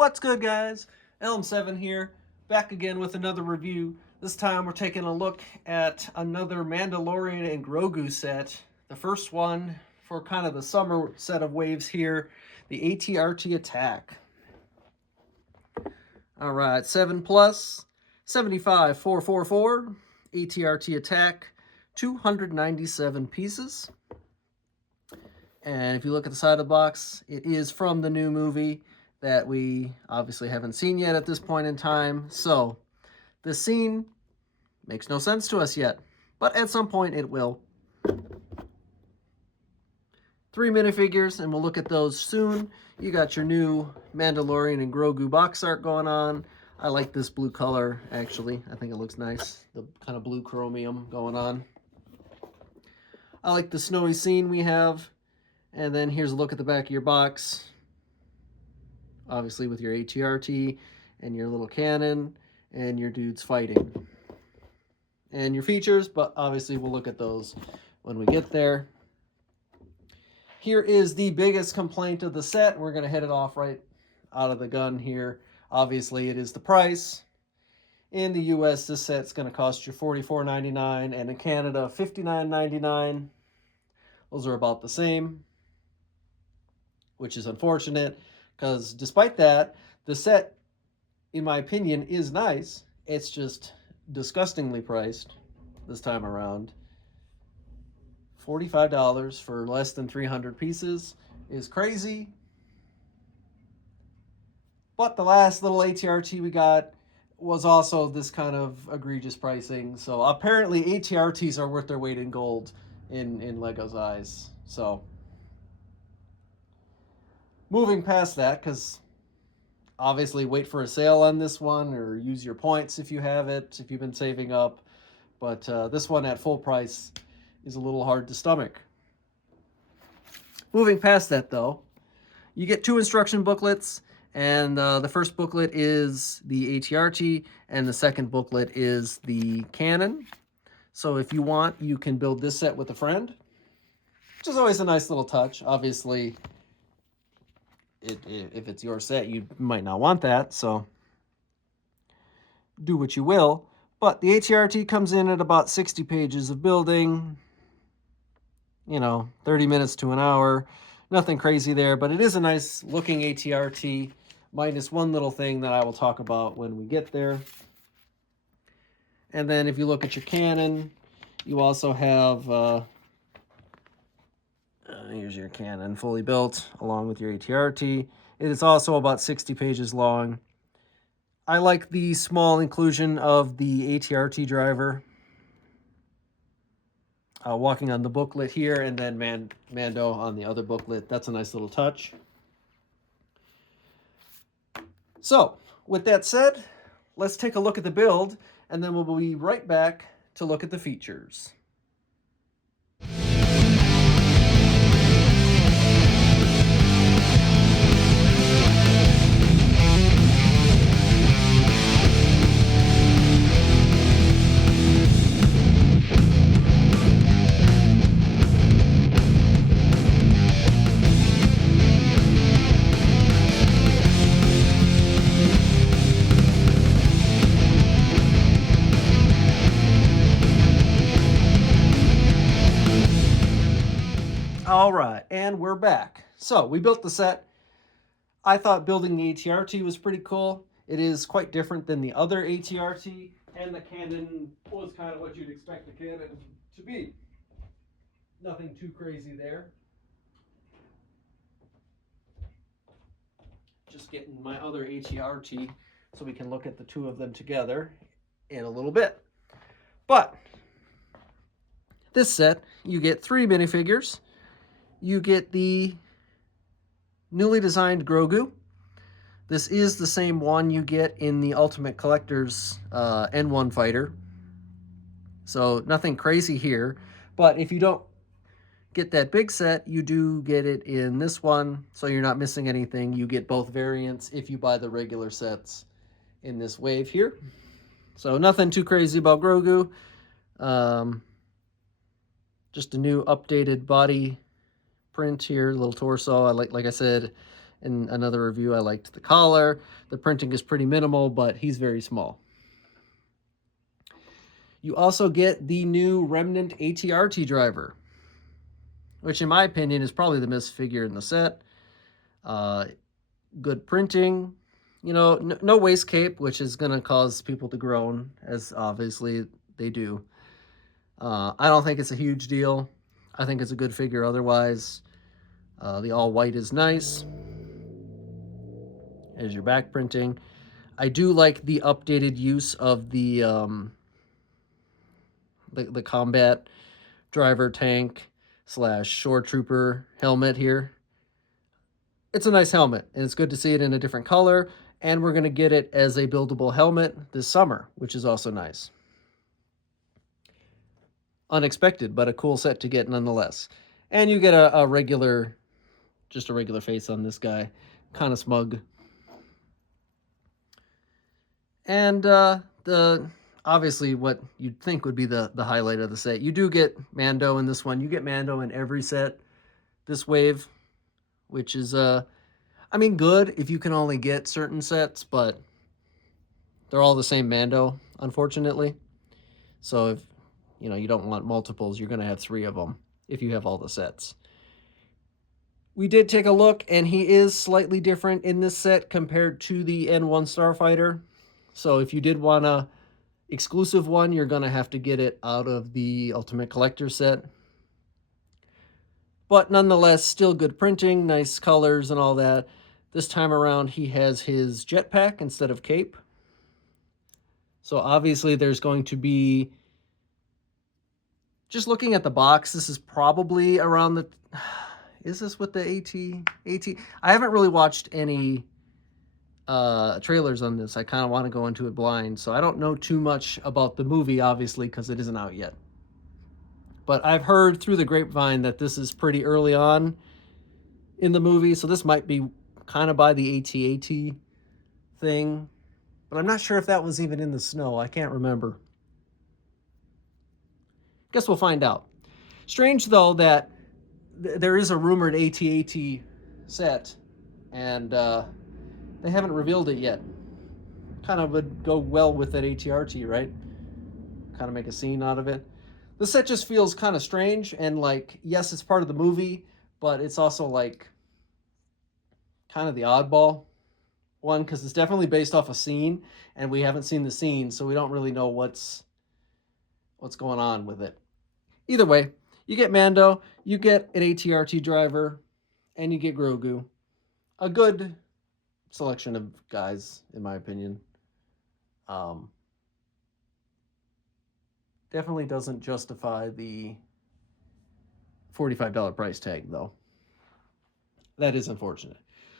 What's good, guys? Elm7 here, back again with another review. This time we're taking a look at another Mandalorian and Grogu set. The first one for kind of the summer set of waves here, the ATRT Attack. All right, 7 plus, 75,444, ATRT Attack, 297 pieces. And if you look at the side of the box, it is from the new movie that we obviously haven't seen yet at this point in time. So this scene makes no sense to us yet, but at some point it will. 3 minifigures, and we'll look at those soon. You got your new Mandalorian and Grogu box art going on. I like this blue color, actually. I think it looks nice. The kind of blue chromium going on. I like the snowy scene we have. And then here's a look at the back of your box. Obviously with your ATRT and your little cannon and your dudes fighting. And your features, but obviously we'll look at those when we get there. Here is the biggest complaint of the set. We're going to hit it off right out of the gun here. Obviously it is the price. In the US, this set's going to cost you $44.99, and in Canada, $59.99. Those are about the same, which is unfortunate, because despite that, the set, in my opinion, is nice. It's just disgustingly priced this time around. $45 for less than 300 pieces is crazy. But the last little ATRT we got was also this kind of egregious pricing. So apparently ATRTs are worth their weight in gold in Lego's eyes. So moving past that, because obviously wait for a sale on this one or use your points if you have it, if you've been saving up. But this one at full price is a little hard to stomach. Moving past that, though, you get 2 instruction booklets, and the first booklet is the ATRT, and the second booklet is the cannon. So if you want, you can build this set with a friend, which is always a nice little touch. Obviously, if it's your set, you might not want that, so do what you will. But the ATRT comes in at about 60 pages of building, 30 minutes to an hour. Nothing crazy there, but it is a nice looking ATRT, minus one little thing that I will talk about when we get there. And then if you look at your cannon, you also have, here's your cannon fully built along with your ATRT. It is also about 60 pages long. I like the small inclusion of the ATRT driver. Walking on the booklet here, and then Mando on the other booklet. That's a nice little touch. So, with that said, let's take a look at the build, and then we'll be right back to look at the features. All right, and we're back. So we built the set. I thought building the ATRT was pretty cool. It is quite different than the other ATRT, and the cannon was kind of what you'd expect the cannon to be. Nothing too crazy there. Just getting my other ATRT so we can look at the two of them together in a little bit. But this set, you get 3 minifigures. You get the newly designed Grogu. This is the same one you get in the Ultimate Collector's N1 fighter. So nothing crazy here. But if you don't get that big set, you do get it in this one. So you're not missing anything. You get both variants if you buy the regular sets in this wave here. So nothing too crazy about Grogu. Just a new updated body print here, little torso. Like I said, In another review, I liked the collar. The printing is pretty minimal, but he's very small. You also get the new Remnant ATRT driver, which in my opinion is probably the best figure in the set. Good printing, you know, no waist cape, which is going to cause people to groan, as obviously they do. I don't think it's a huge deal. I think it's a good figure otherwise. The all white is nice. There's your back printing. I do like the updated use of the combat driver tank / shore trooper helmet here. It's a nice helmet, and it's good to see it in a different color, and we're going to get it as a buildable helmet this summer, which is also nice. Unexpected, but a cool set to get nonetheless. And you get a regular face on this guy, kind of smug. And the obviously what you'd think would be the highlight of the set. You do get Mando in this one. You get Mando in every set this wave, which is I mean, good if you can only get certain sets, but they're all the same Mando, unfortunately. So if you don't want multiples, you're going to have 3 of them if you have all the sets. We did take a look, and he is slightly different in this set compared to the N1 Starfighter. So if you did want a exclusive one, you're going to have to get it out of the Ultimate Collector set. But nonetheless, still good printing, nice colors and all that. This time around, he has his jetpack instead of cape. So obviously there's going to be, just looking at the box, this is probably around the, is this with the AT? I haven't really watched any trailers on this. I kind of want to go into it blind. So I don't know too much about the movie, obviously, because it isn't out yet. But I've heard through the grapevine that this is pretty early on in the movie. So this might be kind of by the AT-AT thing. But I'm not sure if that was even in the snow. I can't remember. Guess we'll find out. Strange, though, that there is a rumored AT-AT set. And they haven't revealed it yet. Kind of would go well with that ATRT, right? Kind of make a scene out of it. The set just feels kind of strange, and like, yes, it's part of the movie, but it's also like kind of the oddball one, because it's definitely based off a scene, and we haven't seen the scene, so we don't really know what's going on with it. Either way, you get Mando, you get an ATRT driver, and you get Grogu. A good selection of guys, in my opinion. Definitely doesn't justify the $45 price tag, though. That is unfortunate.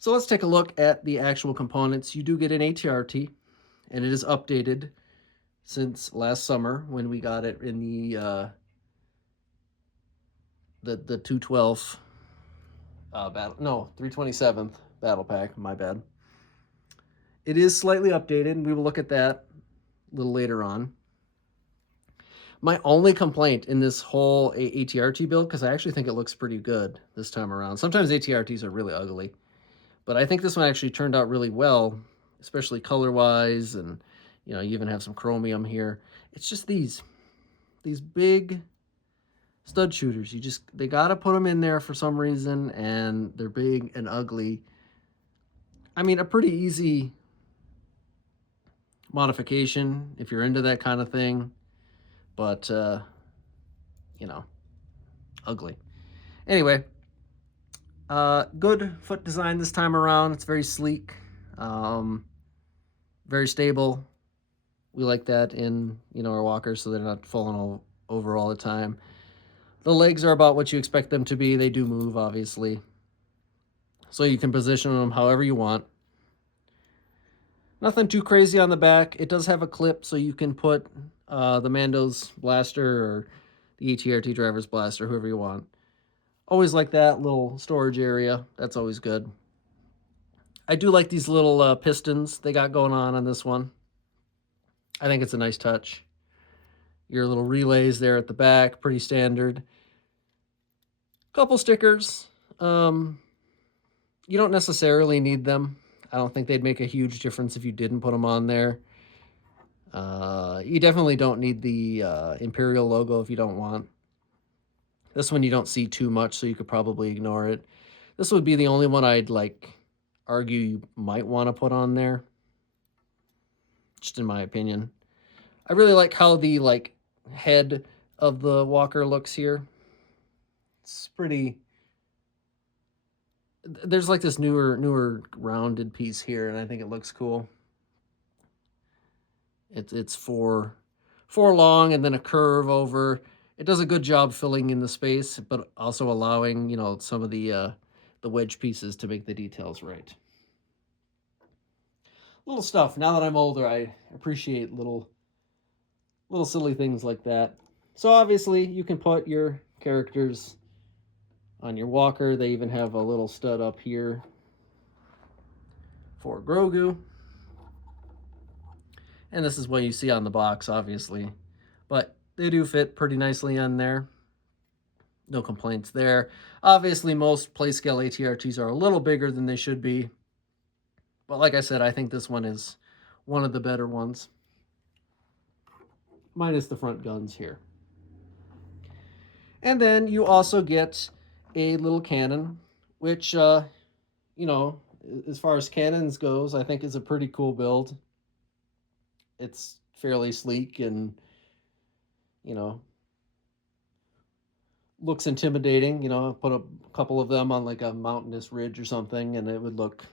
So let's take a look at the actual components. You do get an ATRT, and it is updated since last summer when we got it in the 212 battle. No, 327th battle pack. My bad. It is slightly updated, and we will look at that a little later on. My only complaint in this whole ATRT build, because I actually think it looks pretty good this time around. Sometimes ATRTs are really ugly, but I think this one actually turned out really well, especially color-wise, and you even have some chromium here. It's just these big stud shooters. They gotta put them in there for some reason, and they're big and ugly. I mean, a pretty easy modification if you're into that kind of thing. But, ugly. Anyway, good foot design this time around. It's very sleek, very stable. We like that in, our walkers, so they're not falling over all the time. The legs are about what you expect them to be. They do move, obviously. So you can position them however you want. Nothing too crazy on the back. It does have a clip, so you can put the Mando's blaster or the ATRT driver's blaster, whoever you want. Always like that little storage area. That's always good. I do like these little pistons they got going on this one. I think it's a nice touch. Your little relays there at the back, pretty standard. Couple stickers. You You don't necessarily need them. I don't think they'd make a huge difference if you didn't put them on there. You definitely don't need the Imperial logo if you don't want. This one you don't see too much, so you could probably ignore it. This would be the only one I'd argue you might want to put on there, just in my opinion. I really like how the head of the walker looks here. It's pretty. There's this newer rounded piece here, and I think it looks cool. It's four long and then a curve over. It does a good job filling in the space, but also allowing some of the wedge pieces to make the details right. Little stuff. Now that I'm older, I appreciate little silly things like that. So obviously, you can put your characters on your walker. They even have a little stud up here for Grogu. And this is what you see on the box, obviously. But they do fit pretty nicely on there. No complaints there. Obviously, most Playscale ATRTs are a little bigger than they should be. But like I said, I think this one is one of the better ones. Minus the front guns here. And then you also get a little cannon, which, as far as cannons goes, I think is a pretty cool build. It's fairly sleek and, looks intimidating. Put a couple of them on a mountainous ridge or something, and it would look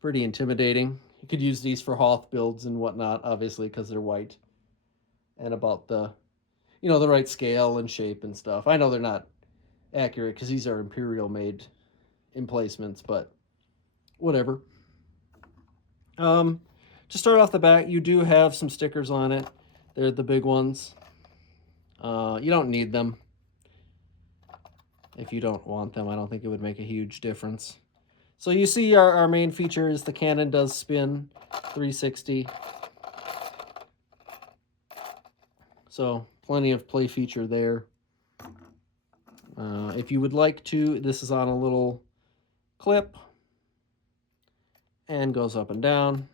pretty intimidating. You could use these for Hoth builds and whatnot, obviously, because they're white. And about the right scale and shape and stuff. I know they're not accurate because these are Imperial made emplacements, but whatever. To start off the bat, you do have some stickers on it. They're the big ones. You don't need them. If you don't want them, I don't think it would make a huge difference. So you see our main feature is the cannon does spin 360. So plenty of play feature there. If you would like to, this is on a little clip and goes up and down.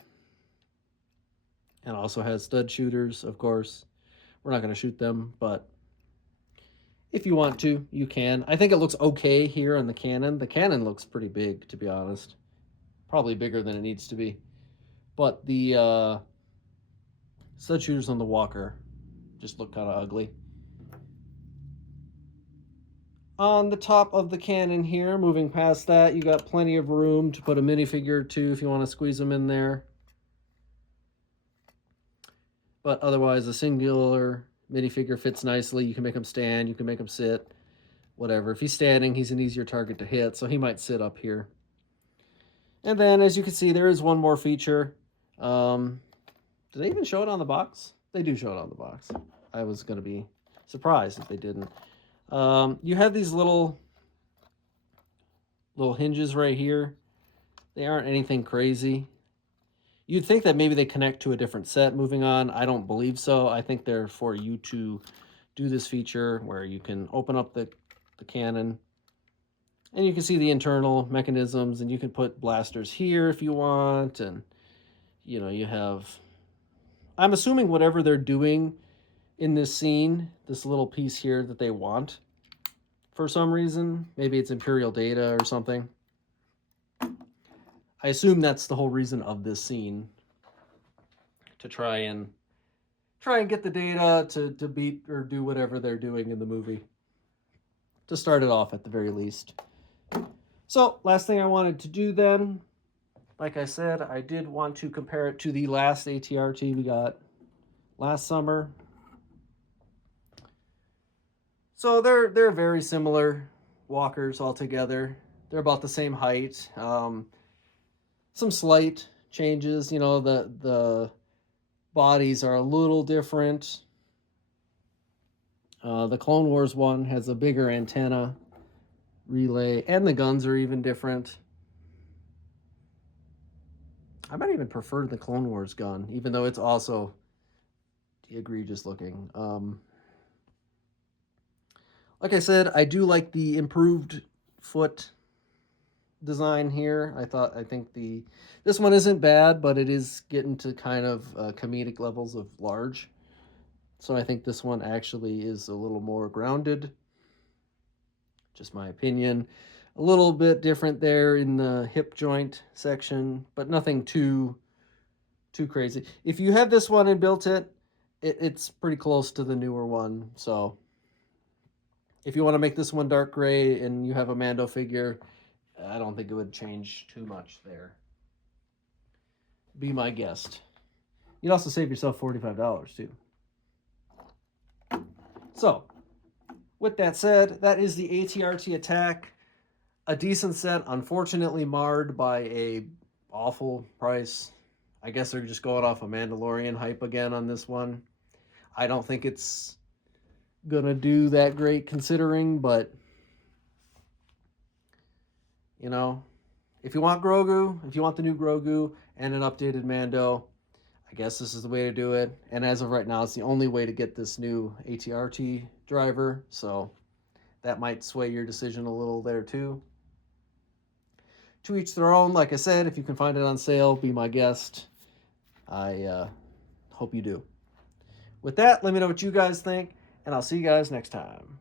And also has stud shooters, of course. We're not going to shoot them, but if you want to, you can. I think it looks okay here on the cannon. The cannon looks pretty big, to be honest. Probably bigger than it needs to be. But the stud shooters on the walker just look kind of ugly. On the top of the cannon here, moving past that, you got plenty of room to put a minifigure or two if you want to squeeze them in there. But otherwise, a singular minifigure fits nicely. You can make him stand, you can make him sit, whatever. If he's standing, he's an easier target to hit, so he might sit up here. And then, as you can see, there is one more feature. Do they even show it on the box? They do show it on the box. I was going to be surprised if they didn't. You have these little hinges right here. They aren't anything crazy. You'd think that maybe they connect to a different set. Moving on, I don't believe so. I think they're for you to do this feature where you can open up the cannon and you can see the internal mechanisms, and you can put blasters here if you want. And, you have, I'm assuming whatever they're doing in this scene, this little piece here that they want for some reason. Maybe it's Imperial data or something. I assume that's the whole reason of this scene, to try and get the data to beat or do whatever they're doing in the movie. To start it off at the very least. So, last thing I wanted to do then, like I said, I did want to compare it to the last ATRT we got last summer. So they're very similar walkers altogether. They're about the same height. Some slight changes, the bodies are a little different. The Clone Wars one has a bigger antenna relay, and the guns are even different. I might even prefer the Clone Wars gun, even though it's also egregious looking. Like I said, I do like the improved foot design here. I think this one isn't bad, but it is getting to kind of comedic levels of large. So I think this one actually is a little more grounded. Just my opinion. A little bit different there in the hip joint section, but nothing too crazy. If you had this one and built it's pretty close to the newer one. So if you want to make this one dark gray and you have a Mando figure, I don't think it would change too much there. Be my guest. You'd also save yourself $45 too. So, with that said, that is the ATRT Attack. A decent set, unfortunately marred by a awful price. I guess they're just going off a Mandalorian hype again on this one. I don't think it's gonna do that great considering, but you know, if you want Grogu, if you want the new Grogu and an updated Mando, I guess this is the way to do it. And as of right now, it's the only way to get this new ATRT driver. So that might sway your decision a little there too. To each their own. Like I said, if you can find it on sale, be my guest. I hope you do. With that, let me know what you guys think, and I'll see you guys next time.